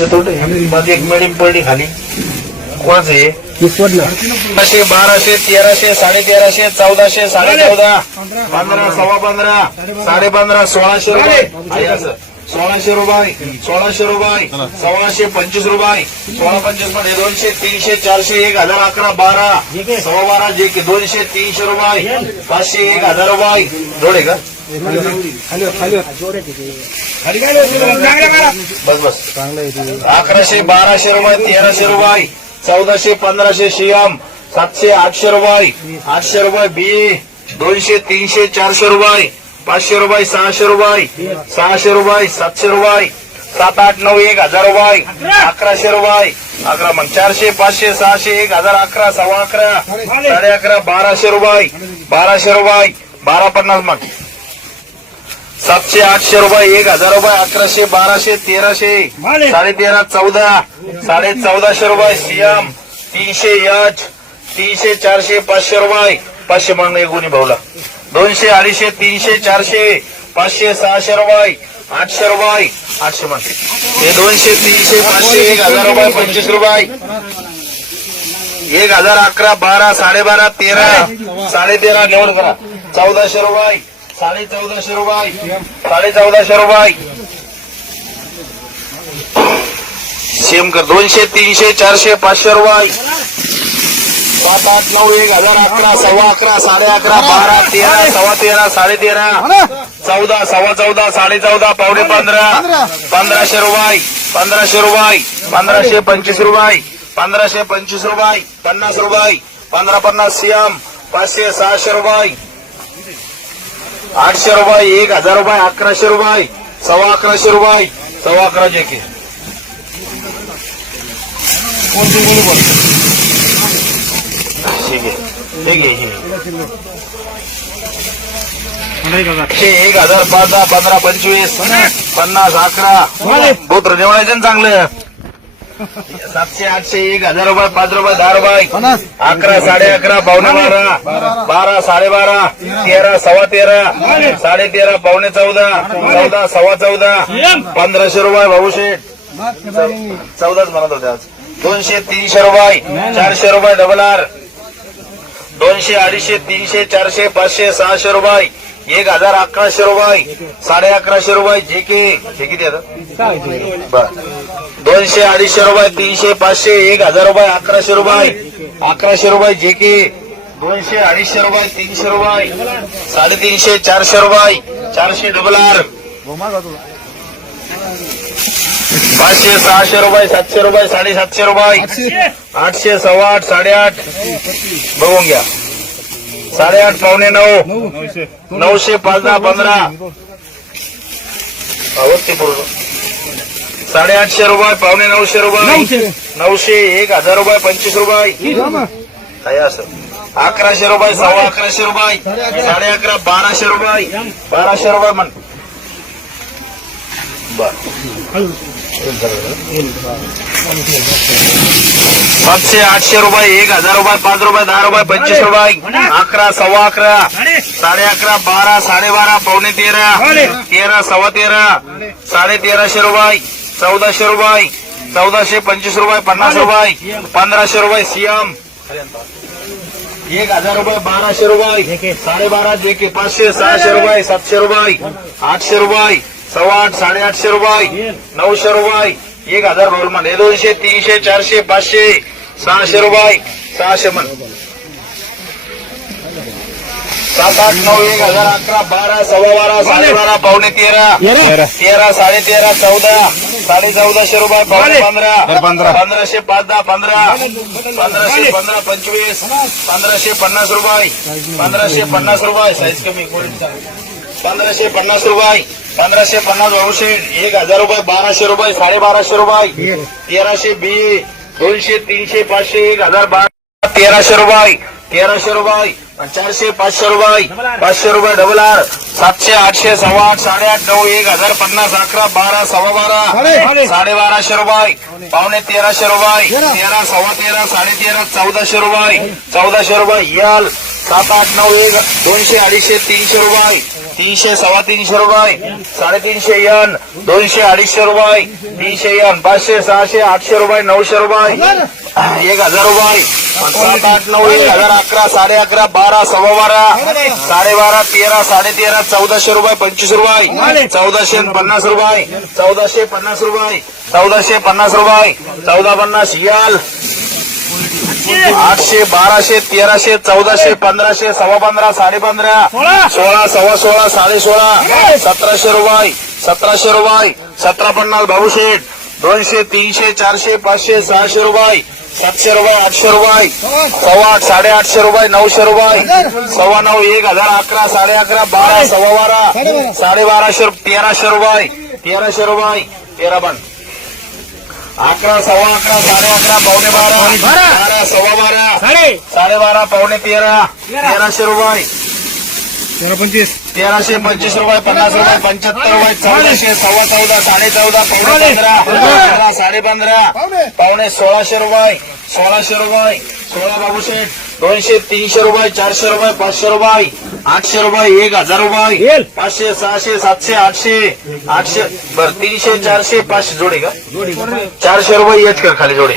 मध्ये एक मिडियम पडली खाली. कोणाचं आहे बाराशे बाराशे तेराशे साडे तेराशे चौदाशे साडे चौदा पंधरा सव्वा पंधरा साडे पंधरा सोळाशे रुपये. सोळाशे रुपये सोळाशे रुपये सोळाशे पंचवीस रुपये. सोळा पंचवीसमध्ये दोनशे तीनशे चारशे एक हजार अकरा बारा. सव्वा बारा जे की दोनशे तीनशे रुपये. पाचशे एक हजार रुपये. जोडे का? बस बस अकराशे बाराशे रुपये तेराशे रुपये चौदाशे पंधराशे शियाम सातशे आठशे रुपये आठशे रुपये बी दोनशे तीनशे चारशे रुपये पाचशे रुपये सहाशे रुपये सहाशे रुपये सातशे रुपये सात आठ नऊ एक हजार रुपये अकराशे रुपये अकरा मग चारशे पाचशे सहाशे एक हजार अकरा सव्वा अकरा साडे अकरा बाराशे रुपये बाराशे रुपये बारा पन्नास मग. सातशे आठशे रुपये एक हजार रुपये अकराशे बाराशे तेराशे साडे तेरा चौदा साडे चौदाशे रुपये सीएम तीनशे एच तीनशे चारशे पाचशे रुपये पाचशे मागणं गुन्हे भाऊला दोनशे अडीचशे तीनशे चारशे पाचशे सहाशे रुपये आठशे रुपये आठशे मान हे दोनशे तीनशे पाचशे एक हजार रुपये पंचवीस रुपये. एक हजार अकरा बारा साडेबारा तेरा साडे तेरा निवड करा. चौदाशे रुपये. साडे चौदाशे रुपये. साडे चौदाशे रुपये. सेम कर दोनशे तीनशे चारशे पाचशे रुपये. सात आठ नऊ एक हजार अकरा सव्वा अकरा साडे अकरा बारा तेरा सव्वा तेरा साडे तेरा. चौदा सव्वा चौदा साडे चौदा पावणे पंधरा. पंधराशे रुपये पंधराशे रुपये पंधराशे पंचवीस रुपये पंधराशे पंचवीस रुपये पन्नास रुपये पंधरा पन्नास सीएम पाचशे सहाशे रुपये. आठशे रुपये एक हजार रुपये अकराशे रुपये सव्वा अकराशे रुपये सव्वा अकरा जे के कोणती बोलू बोल ठीक आहे ठीक आहे. एकशे एक हजार पाच दहा पंधरा पंचवीस पन्नास अकरा. बोत्र जेवणायचं ना चांगलं. सातशे आठशे एक हजार रुपये पाच रुपये दहा रुपये. अकरा साडे अकरा पावणे बारा. बारा साडेबारा तेरा सव्वा तेरा साडे तेरा पावणे चौदा चौदा सव्वा चौदा पंधराशे रुपये भाऊशेठ चौदाच म्हणत होते आज. दोनशे तीनशे रुपये चारशे रुपये डबल आर दोनशे अडीचशे तीनशे चारशे पाचशे सहाशे रुपये. एक हजार अकराशे रुपये साडे अकराशे रुपये. जे के हे किती आता दोनशे अडीचशे रुपये तीनशे पाचशे एक हजार रुपये अकराशे रुपये अकराशे रुपये जे के. दोनशे अडीचशे रुपये तीनशे रुपये साडेतीनशे चारशे रुपये चारशे डबल आर पाचशे सहाशे रुपये सातशे रुपये साडेसातशे रुपये. आठशे सव्वा आठ साडेआठ. बघून घ्या. साडेआठ पावणे नऊ. नऊशे पाच दहा पंधरा पूर्ण. साडेआठशे रुपये पावणे नऊशे रुपये. नऊशे एक हजार रुपये पंचवीस रुपये. काय असं अकराशे रुपये सव्वा अकराशे रुपये. साडे अकरा. बाराशे रुपये. बाराशे रुपये म्हण. सातशे आठशे रुपये एक हजार रुपये पाच रुपये दहा रुपये पंचवीस रुपये. अकरा. सव्वा अकरा. साडे. अकरा बारा साडेबारा पावणे तेरा. तेरा सव्वा तेरा. साडे. तेराशे रुपये. चौदाशे रुपये. चौदाशे पंचवीस रुपये पन्नास रुपये. पंधराशे रुपये सीएम एक हजार रुपये बाराशे रुपये. साडेबारा जे के पाचशे सहाशे रुपये सातशे रुपये. आठशे रुपये सव्वा आठ साडेआठशे रुपये. नऊशे रुपये. एक हजार रोल म्हण हे दोनशे तीनशे चारशे पाचशे सहाशे रुपये. सहाशे म्हण. सात आठ नऊ एक हजार अकरा बारा सव्वा बारा साडेबारा पावणे तेरा. तेरा. साडे तेरा चौदा. साडे चौदाशे रुपये पावणे पंधरा. पंधराशे पाच दहा पंधरा. पंधराशे पंधरा पंचवीस. पंधराशे पन्नास रुपये. पंधराशे पन्नास रुपये. साईज कमी पंधराशे पन्नास रुपये. पंधराशे पन्नास भाऊशे एक हजार रुपये बाराशे रुपये साडेबाराशे रुपये. तेराशे बी दोनशे तीनशे पाचशे एक हजार बारा तेराशे रुपये. तेराशे रुपये. चारशे पाचशे रुपये पाचशे रुपये डबल आर सातशे आठशे सव्वा आठ साडेआठ नऊ एक हजार पन्नास अकरा बारा सव्वा बारा साडेबाराशे रुपये पावणे तेराशे रुपये तेरा. सव्वा तेरा साडे तेरा चौदाशे रुपये चौदाशे रुपये यल सात आठ नऊ एक दोनशे अडीचशे तीनशे रुपये तीनशे सव्वा तीनशे रुपये साडेतीनशे यन दोनशे अडीचशे रुपये तीनशे यन पाचशे सहाशे आठशे रुपये नऊशे रुपये एक हजार रुपये सात आठ नऊ एक हजार अकरा साडे अकरा बारा सव्वा बारा साडेबारा तेरा साडे तेरा चौदाशे रुपये पंचवीस रुपये. चौदाशे पन्नास रुपये. चौदाशे पन्नास रुपये. चौदाशे पन्नास रुपये. चौदा पन्नास याल. आठशे बाराशे तेराशे चौदाशे पंधराशे सव्वा पंधरा साडे पंधरा सोळा सव्वा सोळा साडे सोळा सतराशे रुपये सतराशे रुपये सतरा पन्नास भाऊशेठ दोनशे तीनशे चारशे पाचशे सहाशे रुपये सातशे रुपये आठशे रुपये. सव्वा आठ साडे आठशे रुपये नऊशे रुपये. सव्वा नऊ एक हजार अकरा साडे अकरा बारा सव्वा बारा. साडे बाराशे तेराशे रुपये. तेराशे रुपये. तेरा पण अकरा सव्वा अकरा साडे अकरा पावणे बारा. बारा सव्वा बारा. साडे. साडेबारा पावणे तेरा. तेराशे रुपये. तेरा पंचवीस. तेराशे पंचवीस रुपये पन्नास रुपये पंच्याहत्तर रुपये चौदाशे सव्वा चौदा साडे चौदा पावणे पंधरा पंधरा. साडे पंधरा. पावणे. सोळाशे रुपये सोळाशे रुपये सोळा बाबूशेठ दोनशे तीनशे रुपये चारशे रुपये पाचशे रुपये आठशे रुपये एक हजार रुपये पाचशे सहाशे सातशे आठशे आठशे बर तीनशे चारशे पाचशे जोडे का? चारशे रुपये येत कर खाली जोडे?